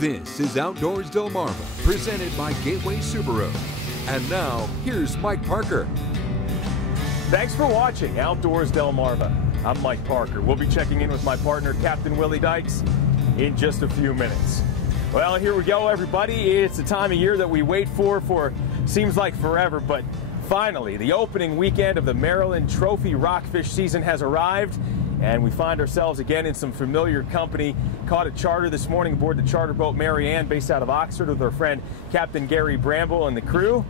This is Outdoors Delmarva, presented by Gateway Subaru. And now, here's Mike Parker. Thanks for watching Outdoors Delmarva. I'm Mike Parker. We'll be checking in with my partner, Captain Willie Dykes, in just a few minutes. Well, here we go, everybody. It's the time of year that we wait for seems like forever, but finally, the opening weekend of the Maryland Trophy Rockfish season has arrived, and we find ourselves again in some familiar company. Caught a charter this morning aboard the charter boat Mary Ann, based out of Oxford, with our friend Captain Gary Bramble and the crew.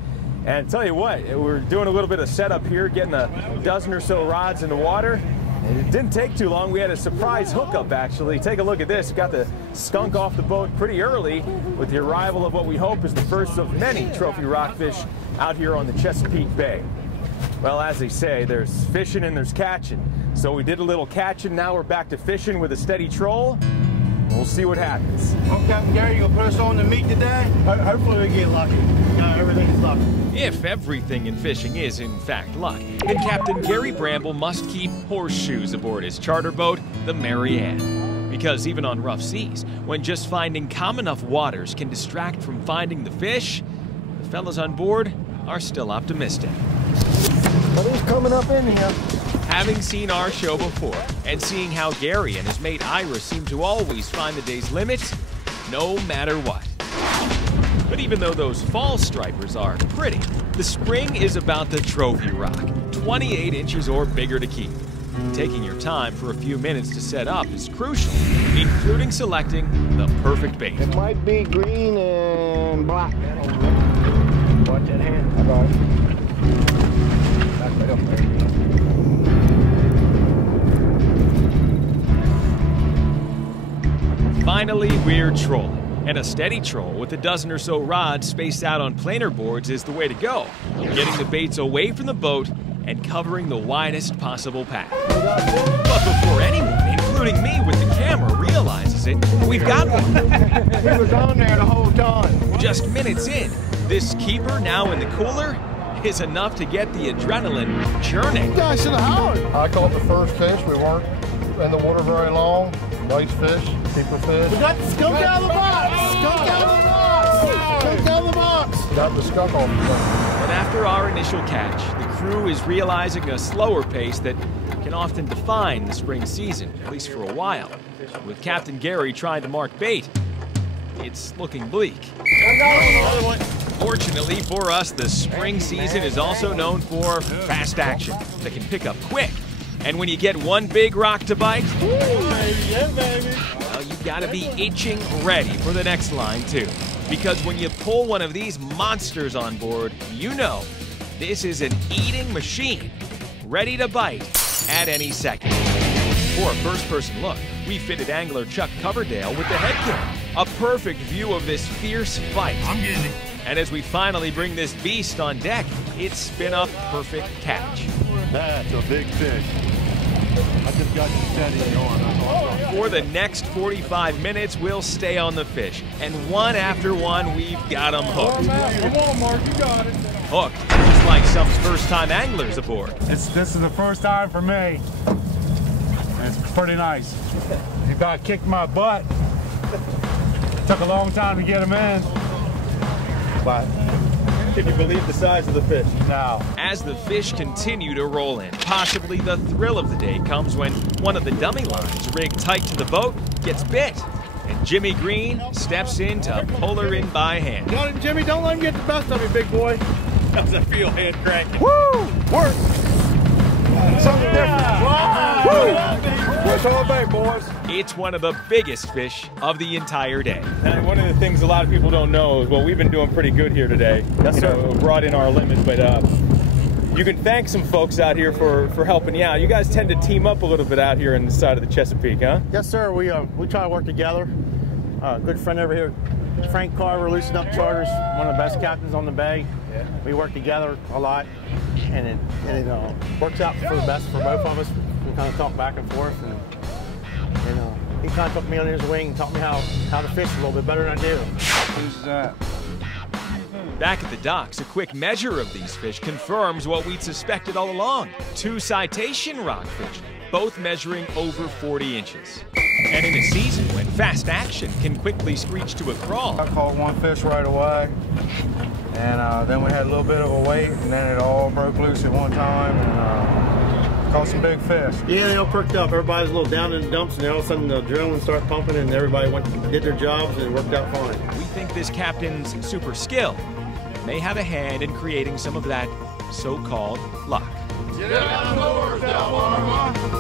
And tell you what, we're doing a little bit of setup here, getting a dozen or so rods in the water. And it didn't take too long. We had a surprise hookup, actually. Take a look at this. Got the skunk off the boat pretty early with the arrival of what we hope is the first of many trophy rockfish out here on the Chesapeake Bay. Well, as they say, there's fishing and there's catching. So we did a little catching. Now we're back to fishing with a steady troll. We'll see what happens. Well, Captain Gary, you gonna put us on the meat today? Hopefully we get lucky. Everything is lucky. If everything in fishing is in fact luck, then Captain Gary Bramble must keep horseshoes aboard his charter boat, the Mary Ann. Because even on rough seas, when just finding calm enough waters can distract from finding the fish, the fellas on board are still optimistic. But he's coming up in here. Having seen our show before, and seeing how Gary and his mate Ira seem to always find the day's limit, no matter what. But even though those fall stripers are pretty, the spring is about the trophy rock, 28 inches or bigger to keep. Taking your time for a few minutes to set up is crucial, including selecting the perfect bait. It might be green and black. Watch that hand. I got it. That's right up there. Finally, we're trolling. And a steady troll with a dozen or so rods spaced out on planer boards is the way to go, getting the baits away from the boat and covering the widest possible path. But before anyone, including me with the camera, realizes it, we've got one. He was on there the whole time. Just minutes in, this keeper now in the cooler is enough to get the adrenaline churning. You guys should have hollered. I caught the first fish. We weren't in the water very long. Nice fish, keeper fish. We got the skunk out of the box. Skunk out of the box. Skunk out of the box. Got the skunk off the boat. But after our initial catch, the crew is realizing a slower pace that can often define the spring season, at least for a while. With Captain Gary trying to mark bait, it's looking bleak. Fortunately for us, the spring season is also known for fast action that can pick up quick. And when you get one big rock to bite, well, you gotta be itching ready for the next line too. Because when you pull one of these monsters on board, you know this is an eating machine, ready to bite at any second. For a first-person look, we fitted angler Chuck Coverdale with the head cam. A perfect view of this fierce fight. I'm getting it. And as we finally bring this beast on deck, it's been a perfect catch. That's a big fish. I just got you steady on. For the next 45 minutes, we'll stay on the fish. And one after one, we've got them hooked. Come on, Mark, you got it. Hooked, just like some first-time anglers aboard. This is the first time for me. And it's pretty nice. You about kicked my butt. Took a long time to get him in. But Can you believe the size of the fish? now, As the fish continue to roll in, possibly the thrill of the day comes when one of the dummy lines rigged tight to the boat gets bit. And Jimmy Green steps in to pull her in by hand. Got it, Jimmy. Don't let him get the best of you, big boy. How's that feel, hand cranking? Woo! Work. Something different. What's all day, boys? It's one of the biggest fish of the entire day. And one of the things a lot of people don't know is, well, we've been doing pretty good here today. Yes, sir. We brought in our limit, but you can thank some folks out here for helping you out. You guys tend to team up a little bit out here on the side of the Chesapeake, huh? Yes, sir. We try to work together. Good friend over here, Frank Carver, loosened up charters. One of the best captains on the bay. Yeah. We work together a lot, and it works out for the best for both of us. We kind of talk back and forth, and he kind of took me under his wing and taught me how to fish a little bit better than I do. who's that? Back at the docks, a quick measure of these fish confirms what we'd suspected all along. 2 citation rockfish, both measuring over 40 inches. And in a season when fast action can quickly screech to a crawl, I caught one fish right away, and then we had a little bit of a wait, and then it all broke loose at one time, and caught some big fish. Yeah, they all perked up. Everybody was a little down in the dumps, and then all of a sudden the adrenaline started pumping, and everybody did their jobs, and it worked out fine. we think this captain's super skill may have a hand in creating some of that so-called luck. Get outdoors, Delmarva.